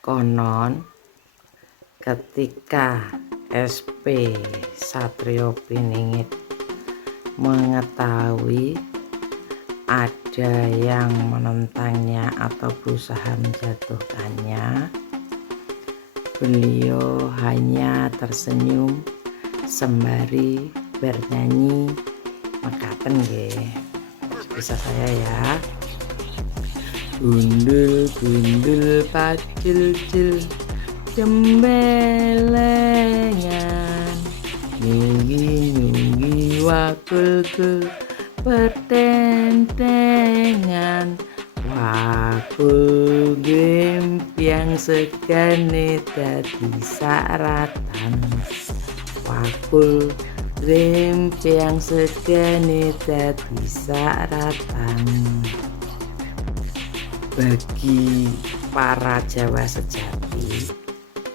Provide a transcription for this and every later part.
Konon ketika SP Satrio Piningit mengetahui ada yang menentangnya atau berusaha menjatuhkannya, beliau hanya tersenyum sembari bernyanyi mekaten nggih. Bisa saya ya. Gundul-gundul pacil-cil jembelengan, nyunggi-nyunggi wakul-kul pertentengan, wakul gempiang segane dadi saratan, wakul gempiang segane dadi saratan. Bagi para Jawa sejati,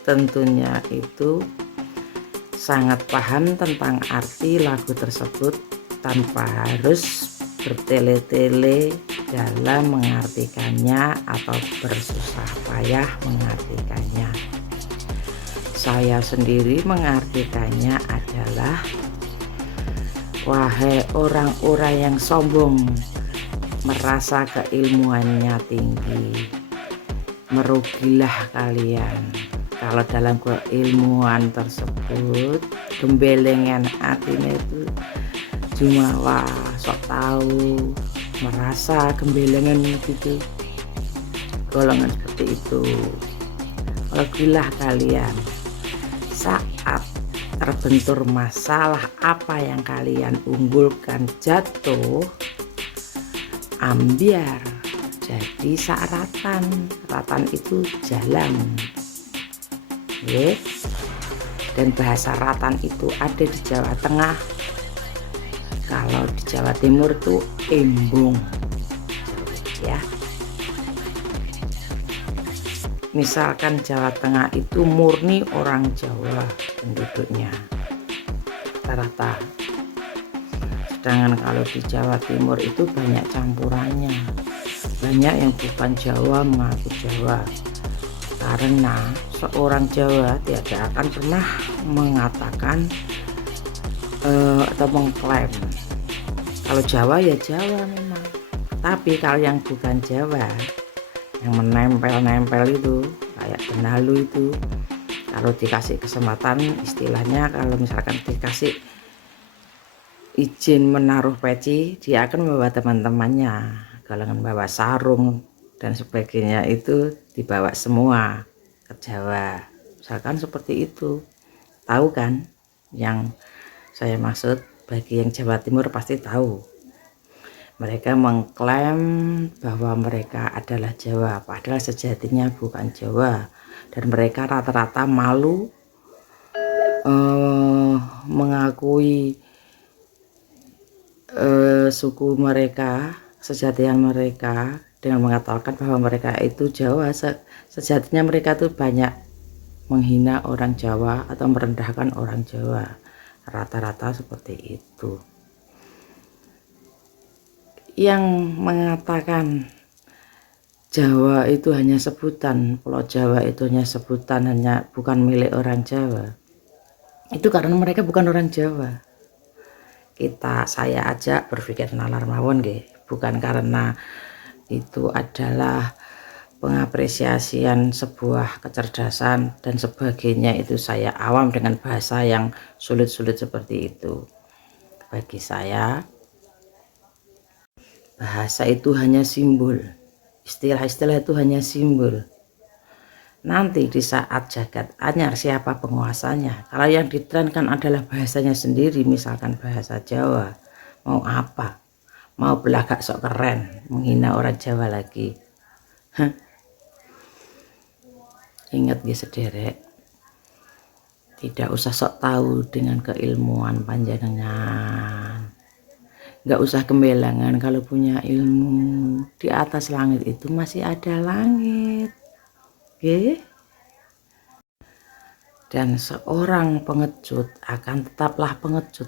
tentunya itu sangat paham tentang arti lagu tersebut tanpa harus bertele-tele dalam mengartikannya atau bersusah payah mengartikannya. Saya sendiri mengartikannya adalah, wahai orang-orang yang sombong, merasa keilmuannya tinggi, merugilah kalian kalau dalam keilmuan tersebut gembelengan artinya itu cuma wah sok tahu, merasa gembelengan gitu, golongan seperti itu. Merugilah kalian saat terbentur masalah apa yang kalian unggulkan jatuh, ambiar jadi saratan. Saratan itu jalan, dan bahasa ratan itu ada di Jawa Tengah. Kalau di Jawa Timur tuh embung ya. Misalkan Jawa Tengah itu murni orang Jawa penduduknya rata-rata, sedangkan kalau di Jawa Timur itu banyak campurannya, banyak yang bukan Jawa mengaku Jawa, karena seorang Jawa tidak akan pernah mengatakan atau mengklaim kalau Jawa ya Jawa memang, tapi kalau yang bukan Jawa, yang menempel-nempel itu kayak benalu itu, kalau dikasih kesempatan, istilahnya kalau misalkan dikasih izin menaruh peci, dia akan membawa teman-temannya, kalangan bawa sarung dan sebagainya, itu dibawa semua ke Jawa. Misalkan seperti itu, tahu kan yang saya maksud? Bagi yang Jawa Timur pasti tahu. Mereka mengklaim bahwa mereka adalah Jawa, padahal sejatinya bukan Jawa, dan mereka rata-rata malu mengakui suku mereka, sejatian mereka, dengan mengatakan bahwa mereka itu Jawa. Sejatinya mereka itu banyak menghina orang Jawa atau merendahkan orang Jawa, rata-rata seperti itu. Yang mengatakan Jawa itu hanya sebutan, Pulau Jawa itu hanya sebutan, hanya bukan milik orang Jawa, itu karena mereka bukan orang Jawa. Saya aja berpikir nalar mawon nggih, bukan karena itu adalah pengapresiasian sebuah kecerdasan dan sebagainya, itu saya awam dengan bahasa yang sulit-sulit seperti itu. Bagi saya, bahasa itu hanya simbol, istilah-istilah itu hanya simbol. Nanti di saat jagat anyar siapa penguasanya, kalau yang ditrenkan adalah bahasanya sendiri, misalkan bahasa Jawa, mau apa? Mau belagak sok keren, menghina orang Jawa lagi. Ingat ya sederek, tidak usah sok tahu dengan keilmuan panjenengan, nggak usah gembelangan. Kalau punya ilmu, di atas langit itu masih ada langit, oke? Dan seorang pengecut akan tetaplah pengecut.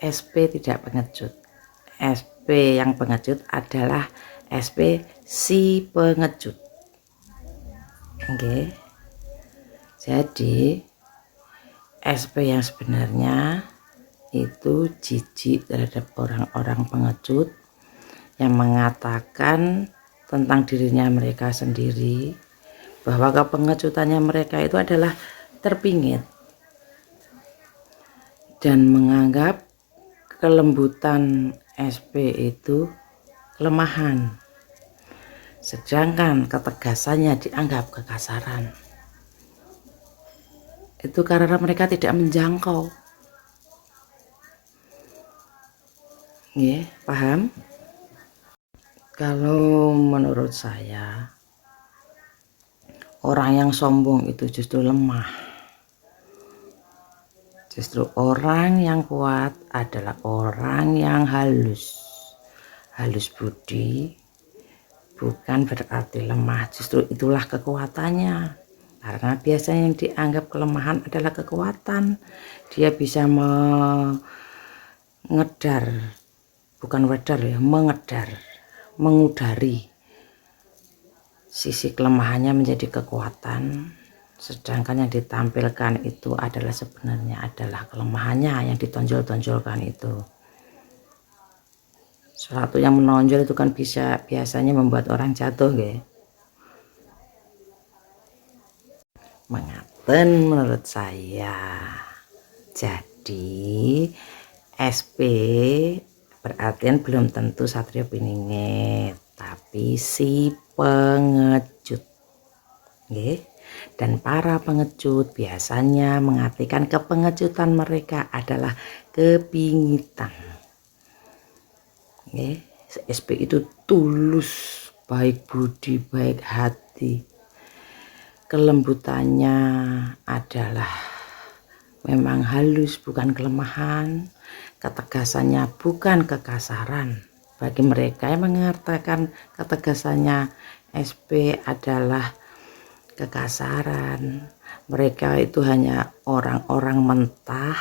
SP tidak pengecut. SP yang pengecut adalah SP si pengecut. Oke. Jadi SP yang sebenarnya itu jijik terhadap orang-orang pengecut yang mengatakan tentang dirinya mereka sendiri bahwa kepengecutannya mereka itu adalah terpingit dan menganggap kelembutan SP itu kelemahan, sedangkan ketegasannya dianggap kekasaran. Itu karena mereka tidak menjangkau. Ya, paham? Kalau menurut saya, orang yang sombong itu justru lemah. Justru orang yang kuat adalah orang yang halus. Halus budi bukan berarti lemah, justru itulah kekuatannya. Karena biasanya yang dianggap kelemahan adalah kekuatan. Dia bisa mengedar, bukan wedar ya, mengudari sisi kelemahannya menjadi kekuatan, sedangkan yang ditampilkan itu adalah sebenarnya adalah kelemahannya yang ditonjol-tonjolkan itu. Sesuatu yang menonjol itu kan biasanya membuat orang jatuh ya. Mengaten menurut saya. Jadi SP berartian belum tentu satrio piningit, tapi si pengecut. Nggih. Dan para pengecut biasanya mengartikan kepengecutan mereka adalah kepingitan. Nggih. SP itu tulus, baik budi, baik hati. Kelembutannya adalah memang halus, bukan kelemahan. Ketegasannya bukan kekasaran. Bagi mereka yang mengatakan ketegasannya SP adalah kekasaran, mereka itu hanya orang-orang mentah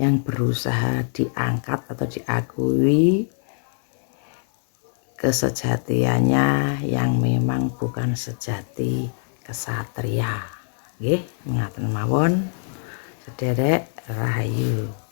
yang berusaha diangkat atau diakui kesejatiannya yang memang bukan sejati kesatria. Nggih, ngaten mawon. Sederek rahayu.